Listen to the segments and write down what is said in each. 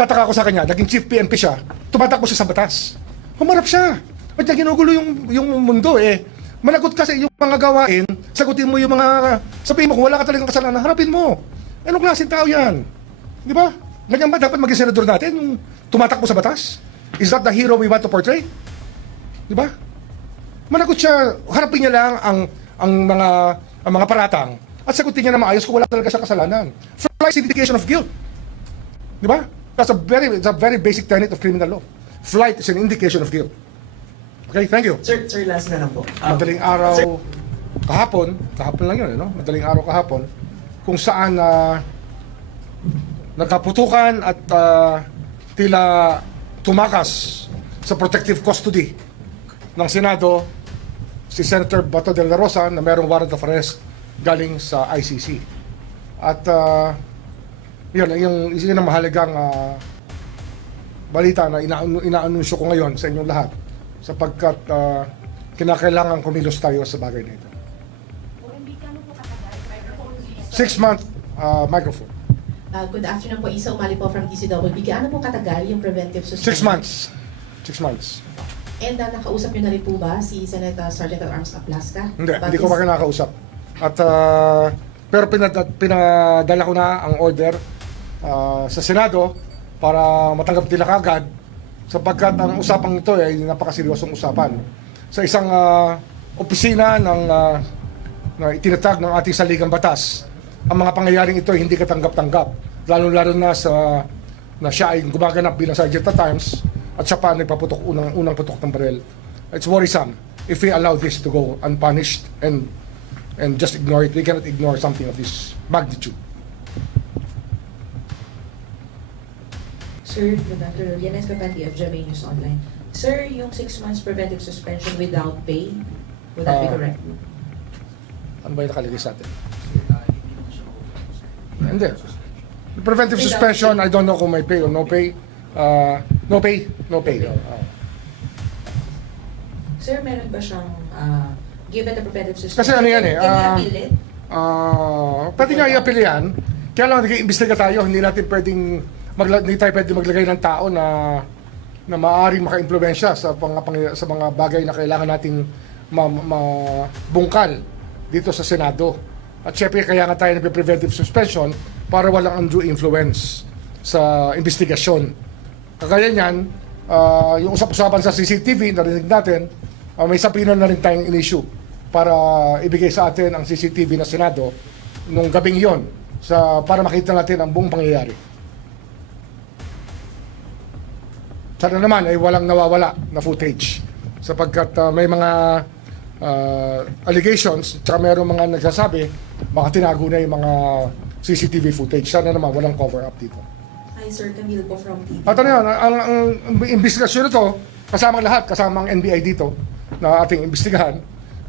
tataka ko sa kanya, naging chief PNP siya, tumatakbo siya sa batas. Humarap siya. Ba't niya ginugulo yung mundo eh? Managot kasi yung mga gawain, sagutin mo yung mga, sabihin mo kung wala ka talagang kasalanan, harapin mo. Anong klaseng tao yan? Di ba? Ganyan ba dapat maging senador natin? Yung tumatakbo sa batas? Is that the hero we want to portray? Di ba? Managot siya, harapin niya lang ang mga paratang at sagutin niya na maayos kung wala talaga siya kasalanan. Flight is indication of guilt. Di ba? It's a very basic tenet of criminal law. Flight is an indication of guilt. Okay, thank you. Sir, last na lang po. Madaling araw kahapon lang yun, no? Madaling araw kahapon, kung saan nagkaputukan at tila tumakas sa protective custody ng Senado si Senator Bato de la Rosa na merong warrant of arrest galing sa ICC. At yun ang mahalagang balita na inaanunsyo ko ngayon sa inyong lahat sapagkat kinakailangan kumilos tayo sa bagay na ito. 6-month microphone. Good afternoon po, Isa Umali po from DCWB. Gaano po katagal yung preventive suspension? 6 months. 6 months. And nakausap niyo na rin po ba si Senator Sergeant at Arms Aplaska? Hindi ko pa kinakausap. At pero pinadala ko na ang order sa Senado para matanggap nila kagad sapagkat ang usapang ito ay napakaseryosong usapan. Sa isang opisina na itinatag ng ating saligang batas, ang mga pangyayaring ito ay hindi katanggap-tanggap. Lalo-lalo na siya ay gumaganap bilang Sergeant at Arms at siya pa nagpaputok unang putok ng baril. It's worrisome if we allow this to go unpunished and just ignore it. We cannot ignore something of this magnitude. Sir, good afternoon. Yanes Papati of GMA News Online. Sir, yung 6 months preventive suspension without pay, would that be correct? Ano ba yung nakalagay sa atin? Hindi. The preventive suspension, I don't know kung may pay or no pay. No pay. Sir, meron ba siyang given the preventive suspension? Kasi ano yan eh, Can he appeal it? pwede nga i-appeal yan. Kaya lang nag-iimbestiga tayo, hindi tayo pwede maglagay ng tao na maaaring maka-impluwensya sa mga bagay na kailangan nating mabungkal dito sa Senado. At syempre kaya nga tayo nagpe-preventive suspension para walang undue influence sa investigasyon. Kagaya niyan, yung usap-usapan sa CCTV, narinig natin, may sapina na rin tayong in-issue para ibigay sa atin ang CCTV na Senado nung gabing yon para makita natin ang buong pangyayari. Sana naman ay walang nawawala na footage sapagkat may mga allegations at mayroong mga nagsasabi baka tinago na yung mga CCTV footage. Sana naman walang cover-up dito. Hi, Sir Camille po from TV. At ano yun, ang investigasyon ito, kasama lahat, kasama ang NBI dito na ating imbestigahan,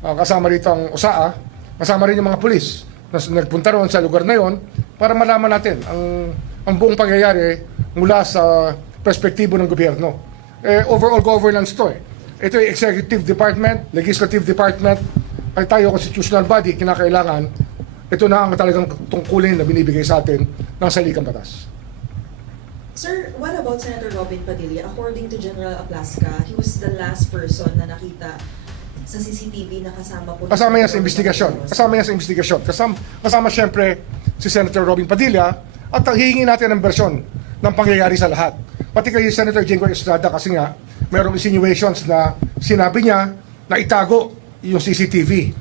kasama rito ang USAA, kasama rin yung mga pulis na nagpunta roon sa lugar na yon para malaman natin ang buong pangyayari mula sa perspektibo ng gobyerno. Overall governance to eh. Ito ay executive department, legislative department, ay tayo constitutional body, kinakailangan, ito na ang talagang tungkulin na binibigay sa atin ng saligang batas. Sir, what about Senator Robin Padilla? According to General Aplaska, he was the last person na nakita sa CCTV na kasama po. Kasama yan sa investigasyon. Kasama siyempre si Senator Robin Padilla at hihingi natin ang bersyon ng pangyayari sa lahat. Pati kay Senator Jinggoy Estrada kasi nga mayroong insinuations na sinabi niya na itago yung CCTV.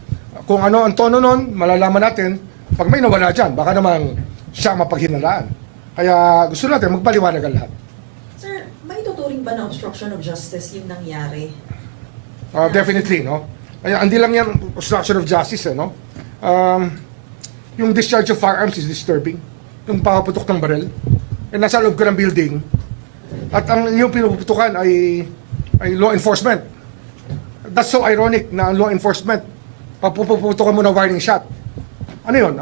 Kung ano ang tono nun, malalaman natin pag may nawala dyan. Baka naman siya mapaghinalaan. Kaya gusto natin magpaliwanag ang lahat. Sir, may tuturing ba na obstruction of justice yung nangyari? Definitely, no? Kaya hindi lang yan obstruction of justice, no? Yung discharge of firearms is disturbing. Yung pakaputok ng baril. Nasa loob ka ng building. At ang yung pinuputukan ay law enforcement. That's so ironic na ang law enforcement, papuputukan mo na warning shot. Ano yun?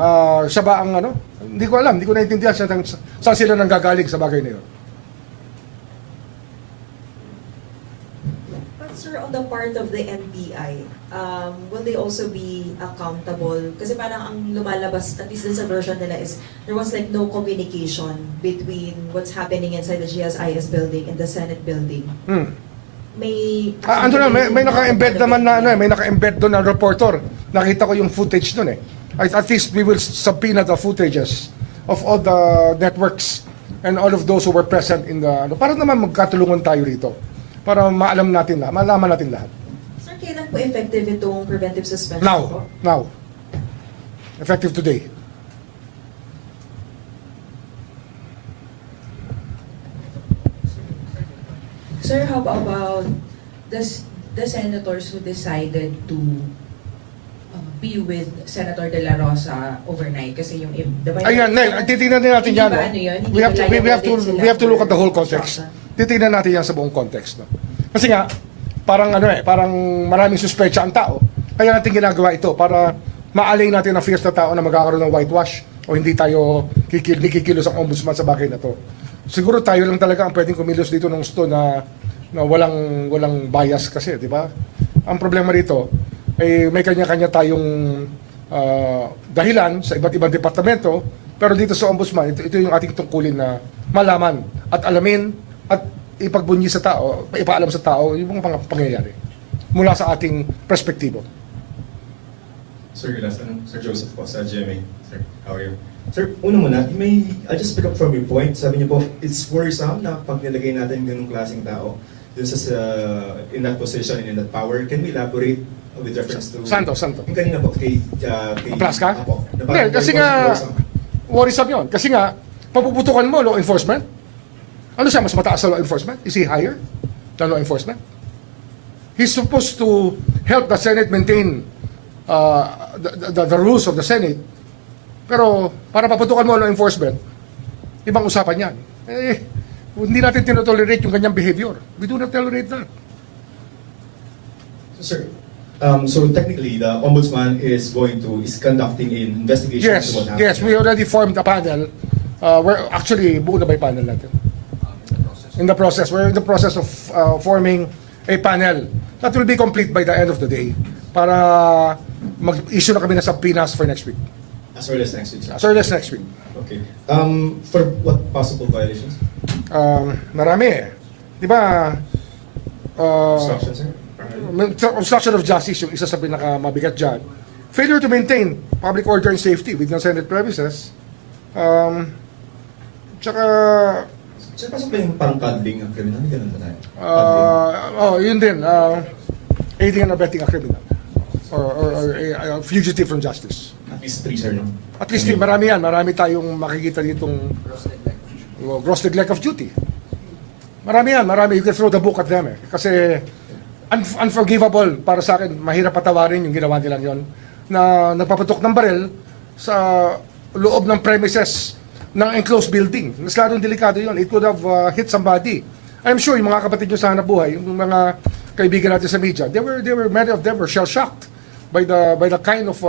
Siya ba ang ano? Hindi ko alam, hindi ko naintindihan saan sila nanggagaling sa bagay na yun. Sir, on the part of the NBI, will they also be accountable? Kasi parang ang lumalabas, at least dun sa version nila, is there was like no communication between what's happening inside the GSIS building and the Senate building. May... Ando na, may naka-embed naman na ano, may naka-embed doon na reporter. Nakita ko yung footage doon eh. At least we will subpoena the footages of all the networks and all of those who were present in the ano, para naman magkatulungan tayo rito. Para maalam natin lahat, malaman natin lahat. Sir, kailan po effective itong preventive suspension po? Now. Effective today. Sir, how about the senators who decided to be with Senator De La Rosa overnight? Kasi yung... Ayan, titingnan din natin Hindi yan. ba No? ano yun? Hindi We have to, ba we, we have to, liable din we have to sila look at the whole for context. obstruction? Titingnan natin yan sa buong context. No? Kasi nga, parang ano eh, parang maraming suspecha ang tao. Kaya natin ginagawa ito para maalay natin ang fierce na tao na magkakaroon ng whitewash o hindi tayo kikilos ang ombudsman sa bagay na to. Siguro tayo lang talaga ang pwedeng kumilos dito ng gusto na walang bias kasi, di ba? Ang problema rito ay may kanya-kanya tayong dahilan sa iba't ibang departamento, pero dito sa ombudsman, ito yung ating tungkulin na malaman at alamin at ipagbunyi sa tao, ipaalam sa tao yung mga pangyayari mula sa ating perspektibo. Sir, last ano? Sir Joseph po sa GMA. Sir, how are you? Sir, una muna, I'll just pick up from your point. Sabi niyo po, it's worrisome na pag nilagay natin ganung klaseng tao dun sa in that position and in that power. Can we elaborate with reference to... Santo. Yung kanina po, kay Plaska? Apo, na Hindi, parang kasi very nga, worrisome. worrisome yun. Kasi nga, papuputukan mo law enforcement. Ano siya, mas mataas sa law enforcement? Is he higher than law enforcement? He's supposed to help the Senate maintain the rules of the Senate. Pero para paputukan mo law enforcement, ibang usapan yan. Eh, hindi natin tinotolerate yung kanyang behavior. We do not tolerate that. Sir, so technically, the ombudsman is conducting an investigation Yes, into what happened. yes, we already formed a panel. We're actually, buo na ba yung panel natin? In the process. We're in the process of forming a panel that will be complete by the end of the day para mag-issue na kami ng subpoenas for next week. As early as next week, sir. As early as next week. Okay. For what possible violations? Marami eh. Di ba? Obstruction, sir? Obstruction of justice yung isa sa pinakamabigat dyan. Failure to maintain public order and safety within Senate premises. Tsaka, Sir, pasok ba yung parang cuddling ng criminal? Hindi ganun ba tayo? Cuddling. yun din. Aiding and abetting a criminal. Or a fugitive from justice. At least 3, sir, no? At least marami yan. Marami tayong makikita ditong gross neglect of duty. Marami yan. Marami. You can throw the book at them eh. Kasi unforgivable para sa akin. Mahirap patawarin yung ginawa nilang yon na nagpapatok ng baril sa loob ng premises ng enclosed building. Mas larong delikado yon. It could have hit somebody. I'm sure yung mga kapatid nyo sa hanap buhay, yung mga kaibigan natin sa media, many of them were shell-shocked by the kind of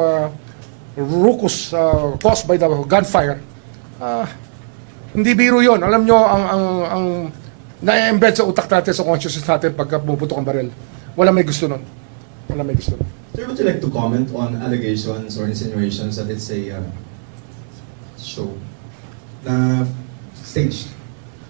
ruckus caused by the gunfire. Hindi biro yon. Alam nyo, ang na-embed sa utak natin, sa consciousness natin pagka pumuputok ang baril. Wala may gusto nun. Wala may gusto nun. Sir, would you like to comment on allegations or insinuations that it's a show na staged?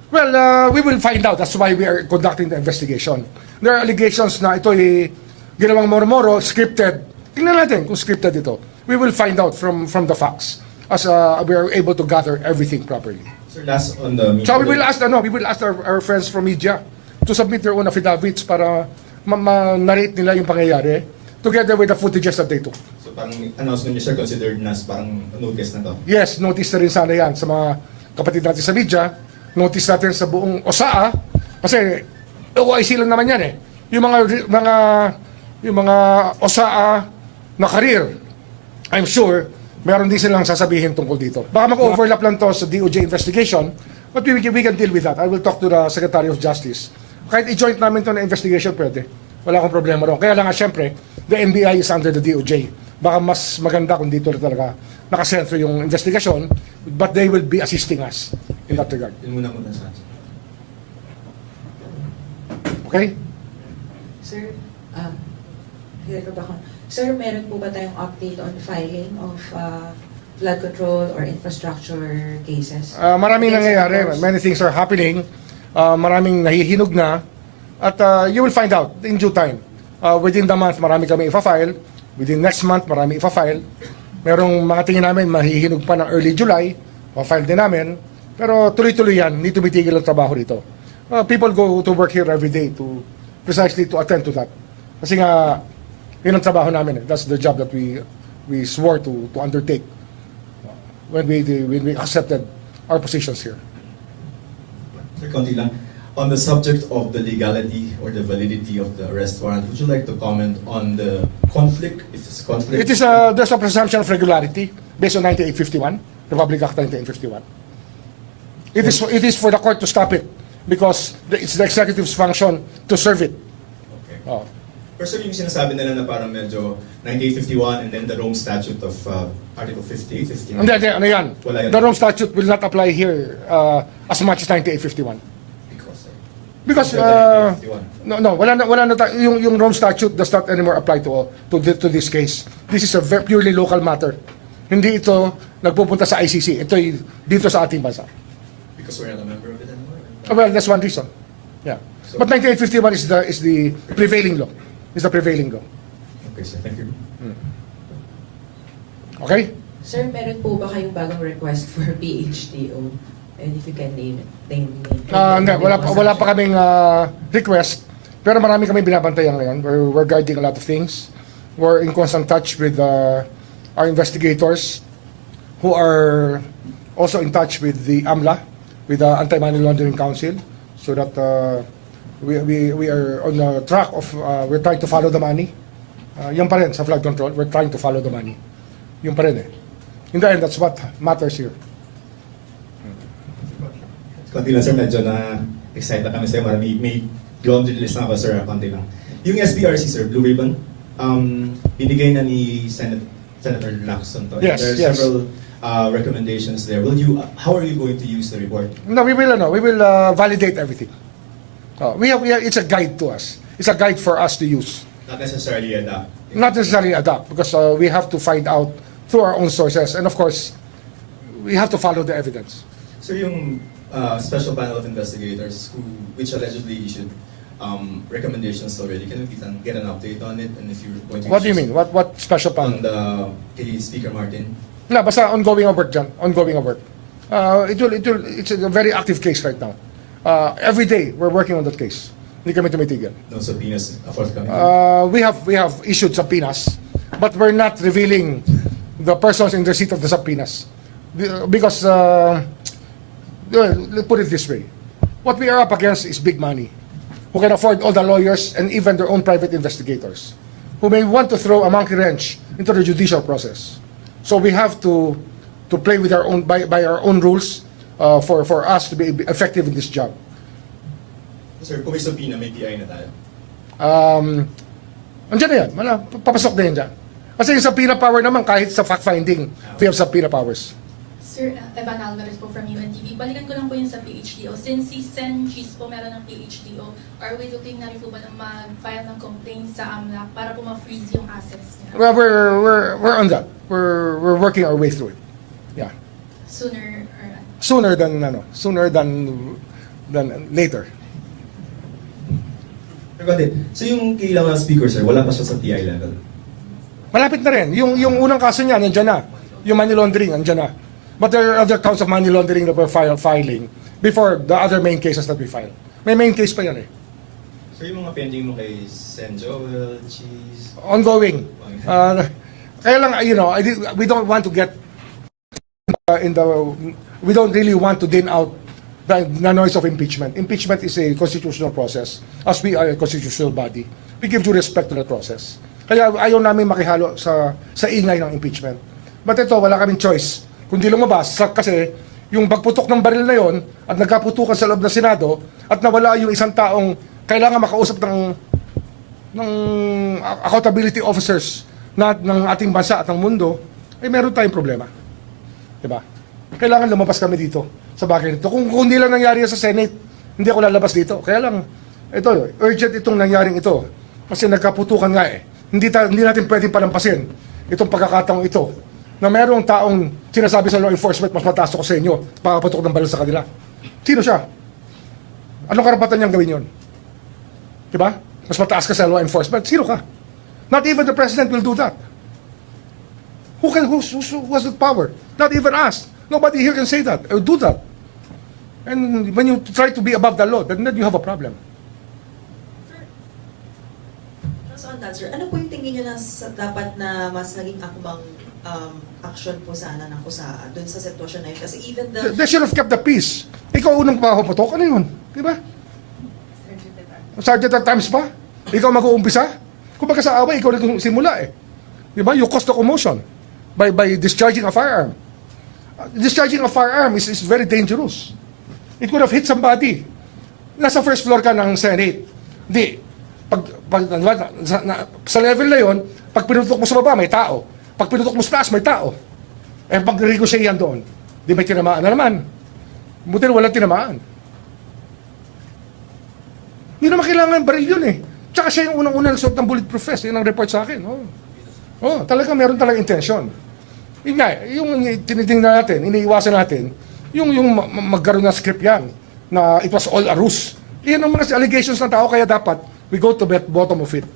Well, we will find out. That's why we are conducting the investigation. There are allegations na ito ay ginawang moro-moro, scripted. Tingnan natin kung scripted ito. We will find out from the facts as we are able to gather everything properly. Sir, last on the media. So we will ask our friends from media to submit their own affidavits para ma-narrate nila yung pangyayari together with the footages that they took. So parang announcement niyo, sir, considered na parang notice na to? Yes, notice na rin sana yan sa mga kapatid natin sa media. Notice natin sa buong OSAA. Kasi OIC lang naman yan eh. Yung mga OSAA na career, I'm sure, meron din silang sasabihin tungkol dito. Baka mag-overlap lang to sa DOJ investigation, but we can deal with that. I will talk to the Secretary of Justice. Kahit i-joint namin to na investigation, pwede. Wala akong problema ron. Kaya lang nga, syempre, the NBI is under the DOJ. Baka mas maganda kung dito talaga nakasentro yung investigation, but they will be assisting us in that regard. Yun muna sa Okay? Sir, here ba ako? Sir, meron po ba tayong update on filing of flood control or infrastructure cases? Maraming Against nangyayari. senators? Many things are happening. Maraming nahihinog na. At you will find out in due time. Within the month, marami kami ifa-file. Within next month, marami ifa-file. Merong mga tingin namin, mahihinog pa ng early July. Pa-file din namin. Pero tuloy-tuloy yan. Hindi tumitigil ang trabaho dito. People go to work here every day to precisely to attend to that. Kasi nga, yun ang trabaho namin. That's the job that we swore to undertake when we accepted our positions here. Sir, konti lang. On the subject of the legality or the validity of the arrest warrant, would you like to comment on the conflict? If it's a conflict, It is there's a presumption of regularity based on 9851, Republic Act 1951. It is for the court to stop it because it's the executive's function to serve it. Okay. Oh. Pero sir, yung sinasabi nila na parang medyo 9851 and then the Rome Statute of Article 58, 59. Hindi, ano yan? Wala yan. The Rome Statute will not apply here as much as 9851. Because wala na yung Rome Statute does not anymore apply to this case. This is a purely local matter. Hindi ito nagpupunta sa ICC. Ito dito sa ating bansa. Because we're not a member of it anymore? Well, that's one reason. Yeah. But 1951 is the prevailing law. Is the prevailing law. Okay, sir. Thank you. Okay? Sir, meron po ba kayong bagong request for PHTO? And if you can name it. Hindi, wala pa kaming request. Pero marami kami binabantayan ngayon. We're guarding a lot of things. We're in constant touch with our investigators who are also in touch with the AMLA, with the Anti-Money Laundering Council, so that we are on the track of, we're trying to follow the money. Yan pa rin sa flood control, we're trying to follow the money. Yun pa rin eh. In the end, that's what matters here. Konti lang sir, medyo na-excite na kami sa'yo. May laundry list na ako sir, konti lang. Yung SBRC sir, Blue Ribbon, binigay na ni Senator Lacson to. Yes, There are yes. several recommendations there. How are you going to use the report? No, we will validate everything. It's a guide to us. It's a guide for us to use. Not necessarily adapt. Not necessarily adopt, because we have to find out through our own sources. And of course, we have to follow the evidence. So yung special panel of investigators which allegedly issued recommendations already, can we get an update on it? And if you're going to What do you issue mean? What special on panel? kay Speaker Martin? No, basta ongoing ang work dyan. Ongoing ang work. It's a very active case right now. Every day, we're working on that case. Hindi kami tumitigil. No subpoenas forthcoming? We have issued subpoenas, but we're not revealing the persons in the receipt of the subpoenas. Because, let's put it this way. What we are up against is big money, who can afford all the lawyers and even their own private investigators, who may want to throw a monkey wrench into the judicial process. So we have to play with our own by our own rules for us to be effective in this job. Sir, kung may subpoena, may PI na tayo. Andiyan na yan. Papasok na yan dyan. Kasi yung subpoena power naman, kahit sa fact-finding, we have subpoena powers. Sir, Evan Alvarez po from UNTV. Balikan ko lang po yung sa PHTO. Since si Sen Cheese po meron ng PHTO, are we looking na rin po ba na mag-file ng complaint sa AMLAC para po ma-freeze yung assets niya? Well, we're on that. We're working our way through it. Yeah. Sooner Sooner than later. So yung kailangan ng speaker sir, wala pa siya sa TI level? Malapit na rin. Yung unang kaso niya, nandiyan na. Yung money laundering, nandiyan na. But there are other counts of money laundering that we're filing before the other main cases that we file. May main case pa yan eh. So yung mga pending mo kay Sen Joel, Cheese... Ongoing. Kaya lang, we don't want to get we don't really want to din out the noise of impeachment. Impeachment is a constitutional process. As we are a constitutional body, we give due respect to the process. Kaya ayaw namin makihalo sa ingay ng impeachment. But ito, wala kaming choice. Kundi lumabas, kasi yung pagputok ng baril na yon at nagkaputukan sa loob ng Senado at nawala yung isang taong kailangan makausap ng accountability officers ng ating bansa at ng mundo, ay meron tayong problema. Diba? Kailangan lumabas kami dito sa bagay nito. Kung hindi lang nangyari sa Senate, hindi ako lalabas dito. Kaya lang, ito, urgent itong nangyaring ito. Kasi nagkaputukan nga eh. Hindi natin pwedeng palampasin itong pagkakataong ito na mayroong taong sinasabi sa law enforcement mas mataas ako sa inyo, pakaputok ng balon sa kanila. Sino siya? Anong karapatan niyang gawin yun? Diba? Mas mataas ka sa law enforcement, sino ka? Not even the president will do that. Who has the power? Not even us. Nobody here can say that or do that. And when you try to be above the law, then you have a problem. So on that, sir, ano po yung tingin nyo na dapat na mas naging akbang action po sana ng kusaan dun sa sitwasyon na yun? Kasi even the... They should have kept the peace. Ikaw unang papaputok, ano yun? Di ba? Sergeant at times pa? Ikaw mag-uumpisa? Kung baga sa away, ikaw nagsimula eh. Di ba? You caused the commotion by discharging a firearm. Discharging a firearm is very dangerous. It could have hit somebody. Nasa first floor ka ng Senate. Di, sa level na yun, pag pinutok mo sa baba, may tao. Pag pinutok mo sa taas, may tao. Eh, pag ricochet yan doon, di may tinamaan na naman. Buti na walang tinamaan. Hindi naman kailangan baril yun eh. Tsaka siya yung unang-unang nagsuot ng bulletproof vest. Yun ang report sa akin. Talaga meron talagang intensyon. Yun nga, yung tinitingnan natin, iniiwasan natin, yung magkaroon ng script yan, na it was all a ruse. Yan ang mga allegations ng tao, kaya dapat we go to the bottom of it.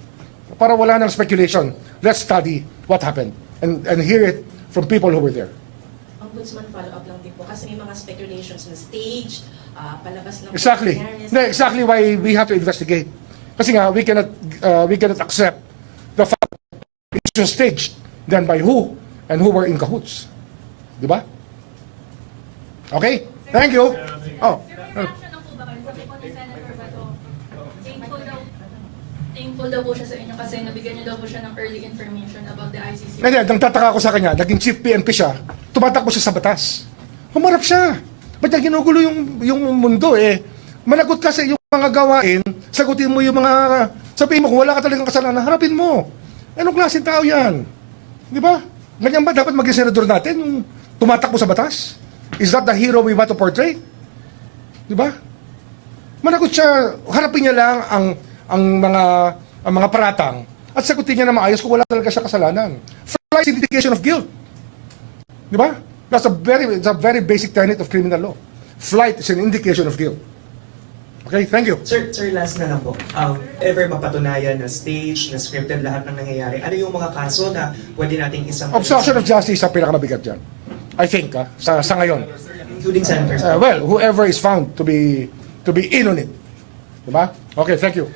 Para wala ng speculation, let's study what happened and hear it from people who were there. Ombudsman, follow-up lang din po. Kasi may mga speculations na staged, palabas lang. Exactly. Exactly why we have to investigate. Kasi nga, we cannot accept the fact that it was staged, then by who, and who were in cahoots. Di ba? Okay? Thank you. Oh. Reaction lang po ba kayo? Sabi po ni Senator Bato, thankful daw po siya sa inyo kasi nabigyan niyo daw po siya ng early information about the ICC. Hindi, nagtataka ako sa kanya, naging chief PNP siya, tumatakbo siya sa batas. Humarap siya. Ba't niya ginugulo yung mundo eh? Managot kasi yung mga gawain, sagutin mo yung mga, sabihin mo kung wala ka talagang kasalanan, harapin mo. Anong klaseng tao yan? Di ba? Ganyan ba dapat maging senador natin, yung tumatakbo sa batas? Is that the hero we want to portray? Di ba? Managot siya, harapin niya lang ang mga paratang at sagutin niya na maayos kung wala talaga siya kasalanan. Flight is indication of guilt. Di ba? It's a very basic tenet of criminal law. Flight is an indication of guilt. Okay, thank you. Sir, last na lang po. Ever mapatunayan na stage, na scripted lahat ng nangyayari, ano yung mga kaso na pwede nating isang... Obstruction of justice sa pinakamabigat dyan. I think, sa ngayon. Including senators. Well, whoever is found to be in on it. Diba? Okay, thank you.